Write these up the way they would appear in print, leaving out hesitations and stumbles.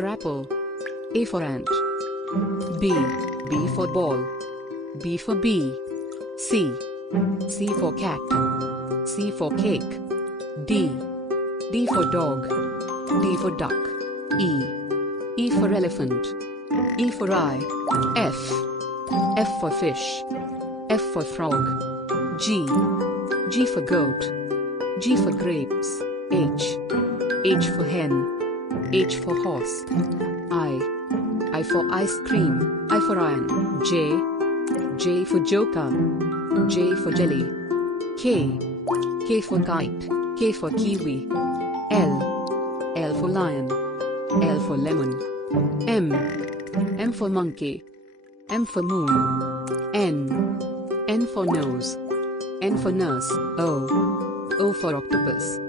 for apple. A for ant. B. B for ball. B for bee. C. C for cat. C for cake. D. D for dog. D for duck. E. E for elephant. E for eye. F. F for fish. F for frog. G. G for goat. G for grapes. H. H for hen. H for horse. I for ice cream. I for iron. J. J for joker. J for jelly. K. K for kite. K for kiwi. L. L for lion. L for lemon. M. M for monkey. M for moon. N. N for nose. N for nurse. O. O for octopus.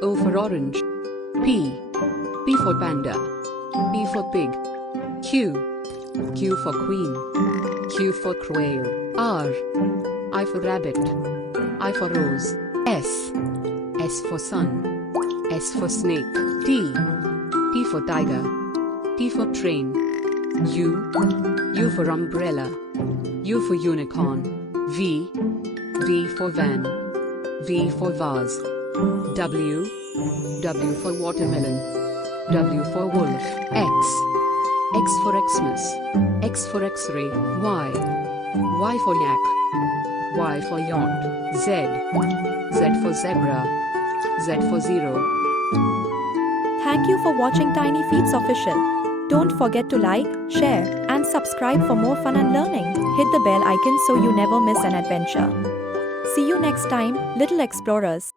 O for orange. P. P for panda. P for pig. Q. Q for queen. Q for quail. R. I for rabbit. I for rose. S. S for sun. S for snake. T. T for tiger. T for train. U. U for umbrella. U for unicorn. V. V for van. V for vase. W. W for watermelon. W for wolf. X. X for Xmas. X for X-ray. Y. Y for yak. Y for yacht. Z. Z for zebra. Z for zero. Thank you for watching TinyFeets Official. Don't forget to like, share, and subscribe for more fun and learning. Hit the bell icon so you never miss an adventure. See you next time, little explorers.